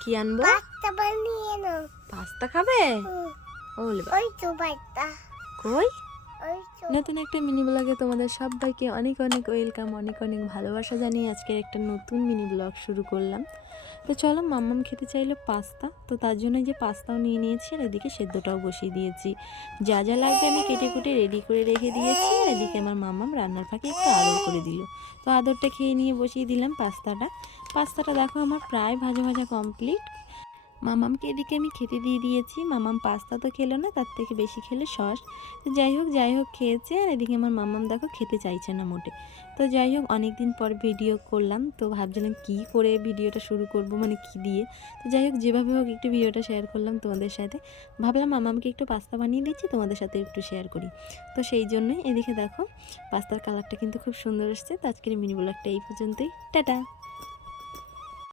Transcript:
কি আনবো? পাস্তা বানিয়ে নাও। পাস্তা খাবে? ওলে বাবা। ওই তো পাস্তা। কই? ওই তো। নতুন একটা মিনি ব্লগে তোমাদের সবাইকে অনেক অনেক ওয়েলকাম, অনেক অনেক ভালোবাসা জানিয়ে আজকের একটা নতুন মিনি ব্লগ শুরু করলাম। তো চলো, মাম্মাম খেতে চাইলো পাস্তা, তো তার জন্য যে পাস্তাও নিয়ে নিয়েছি আর এদিকে সেদ্ধটাও বসিয়ে দিয়েছি। যা যা লাগবে আমি কেটে কুটে রেডি করে রেখে দিয়েছি। আর এদিকে আমার মাম্মাম রান্নার ফাঁকে একটু আদর করে দিল, তো আদরটা খেয়ে নিয়ে বসিয়ে দিলাম পাস্তাটা দেখো আমার প্রায় ভাজা ভাজা কমপ্লিট। মামামকে এদিকে আমি খেতে দিয়ে দিয়েছি। মামাম পাস্তা তো খেলো না, তার থেকে বেশি খেলে সস। তো যাই হোক খেয়েছে। আর এদিকে আমার মামাম দেখো খেতে চাইছে না মোটে। তো যাই হোক, অনেক দিন পর ভিডিও করলাম, তো ভাবছিলাম কী করে ভিডিওটা শুরু করব, মানে কী দিয়ে। তো যাই হোক, যেভাবে হোক একটু ভিডিওটা শেয়ার করলাম তোমাদের সাথে। ভাবলাম মামামকে একটু পাস্তা বানিয়ে দিচ্ছি, তোমাদের সাথে একটু শেয়ার করি। তো সেই জন্যই এদিকে দেখো পাস্তার কালারটা কিন্তু খুব সুন্দর এসছে। তো আজকের মিনি ব্লগটা এই পর্যন্তই। টাটা।